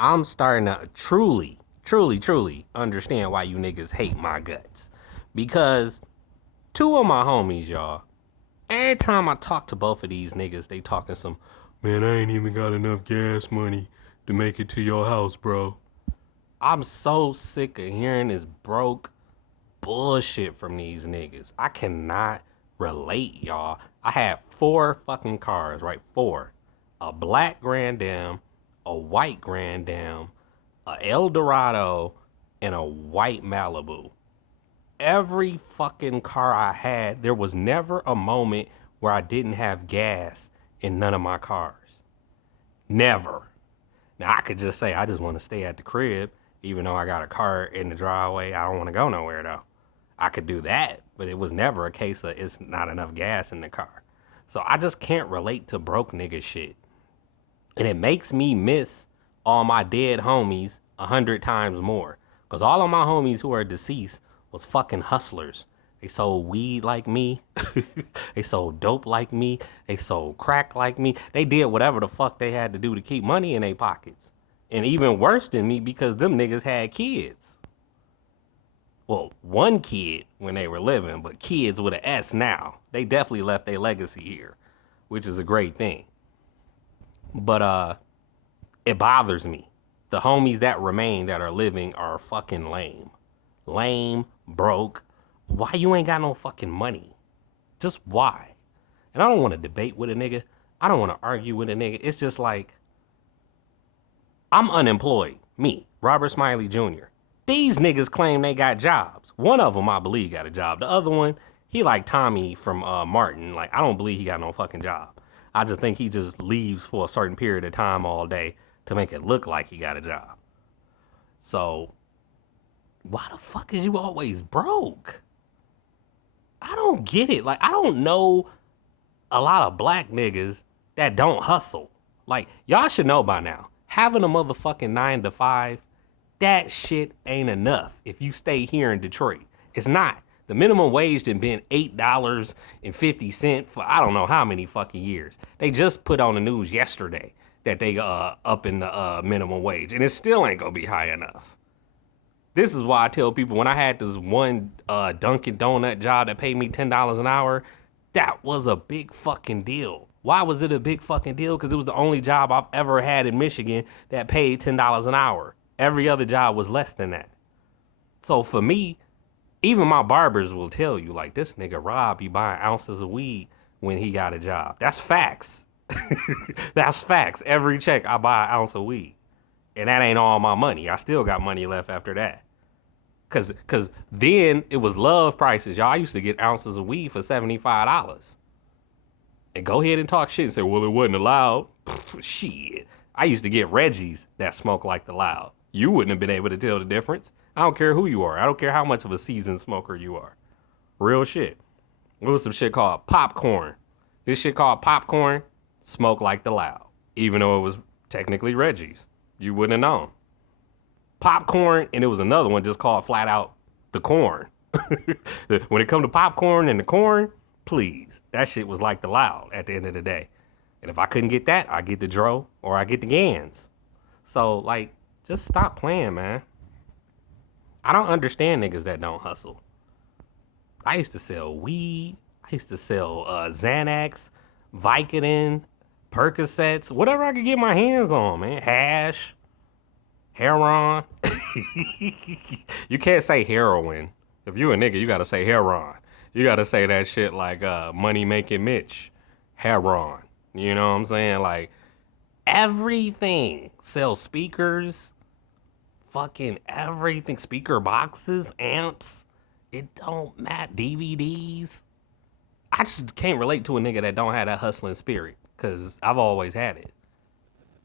I'm starting to truly understand why you niggas hate my guts. Because two of my homies, y'all, every time I talk to both of these niggas, they talking some, man, I ain't even got enough gas money to make it to your house, bro. I'm so sick of hearing this broke bullshit from these niggas. I cannot relate, y'all. I had four fucking cars, right? Four. A black Grand Am, a white Grand Am, a Eldorado, and a white Malibu. Every fucking car I had, there was never a moment where I didn't have gas in none of my cars. Never. Now I could just say I just want to stay at the crib, even though I got a car in the driveway. I don't want to go nowhere though. I could do that, but it was never a case of it's not enough gas in the car. So I just can't relate to broke nigga shit. And it makes me miss all my dead homies 100 times more. Cause all of my homies who are deceased was fucking hustlers. They sold weed like me. They sold dope like me. They sold crack like me. They did whatever the fuck they had to do to keep money in their pockets. And even worse than me because them niggas had kids. Well, one kid when they were living, but kids with an S now. They definitely left their legacy here, which is a great thing. But it bothers me. The homies that remain that are living are fucking lame. Lame, broke. Why you ain't got no fucking money? Just why? And I don't want to debate with a nigga. I don't want to argue with a nigga. It's just like, I'm unemployed. Me, Robert Smiley Jr. These niggas claim they got jobs. One of them, I believe, got a job. The other one, he like Tommy from Martin. Like, I don't believe he got no fucking job. I just think he just leaves for a certain period of time all day to make it look like he got a job. So, why the fuck is you always broke? I don't get it. Like, I don't know a lot of black niggas that don't hustle. Like, y'all should know by now. Having a motherfucking 9 to 5, that shit ain't enough if you stay here in Detroit. It's not. The minimum wage done been $8.50 for I don't know how many fucking years. They just put on the news yesterday that they up in the minimum wage, and it still ain't gonna be high enough. This is why I tell people when I had this one Dunkin' Donut job that paid me $10 an hour, that was a big fucking deal. Why was it a big fucking deal? Because it was the only job I've ever had in Michigan that paid $10 an hour. Every other job was less than that. So for me, even my barbers will tell you, like, this nigga Rob be buying ounces of weed when he got a job. That's facts. That's facts. Every check I buy an ounce of weed. And that ain't all my money. I still got money left after that. Cause then it was love prices. Y'all, I used to get ounces of weed for $75. And go ahead and talk shit and say, well, it wasn't allowed. Shit. I used to get Reggie's that smoke like the loud. You wouldn't have been able to tell the difference. I don't care who you are. I don't care how much of a seasoned smoker you are. Real shit. There was some shit called popcorn. This shit called popcorn, smoke like the loud. Even though it was technically Reggie's. You wouldn't have known. Popcorn, and it was another one just called flat out the corn. When it come to popcorn and the corn, please. That shit was like the loud at the end of the day. And if I couldn't get that, I get the dro or I get the Gans. So like, just stop playing, man. I don't understand niggas that don't hustle. I used to sell weed. I used to sell Xanax, Vicodin, Percocets, whatever I could get my hands on, man. Hash, heroin. You can't say heroin. If you a nigga, you gotta say heroin. You gotta say that shit like money making Mitch. Heroin. You know what I'm saying? Like everything. Sell speakers, fucking everything. Speaker boxes, amps. It don't matter. DVDs. I just can't relate to a nigga that don't have that hustling spirit. Cause I've always had it.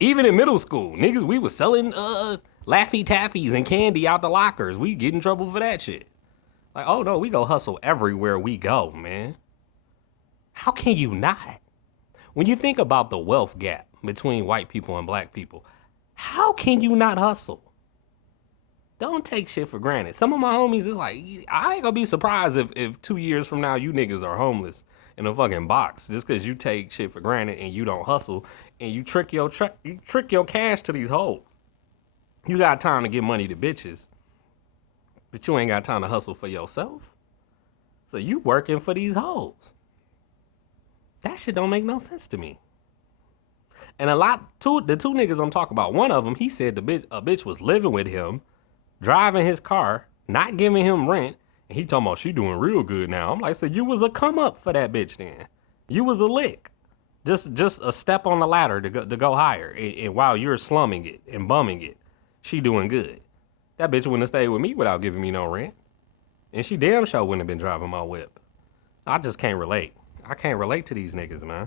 Even in middle school, niggas, we was selling Laffy Taffies and candy out the lockers. We get in trouble for that shit. Like, oh no, we go hustle everywhere we go, man. How can you not? When you think about the wealth gap between white people and black people, how can you not hustle? Don't take shit for granted. Some of my homies is like, I ain't gonna be surprised if 2 years from now you niggas are homeless in a fucking box just because you take shit for granted and you don't hustle and you trick your cash to these hoes. You got time to give money to bitches, but you ain't got time to hustle for yourself. So you working for these hoes. That shit don't make no sense to me. And the two niggas I'm talking about, one of them, he said a bitch was living with him, driving his car, not giving him rent, and he talking about she doing real good now. I'm like, so you was a come up for that bitch then. You was a lick. Just a step on the ladder to go higher. And while you're slumming it and bumming it, she doing good. That bitch wouldn't have stayed with me without giving me no rent. And she damn sure wouldn't have been driving my whip. I just can't relate. I can't relate to these niggas, man.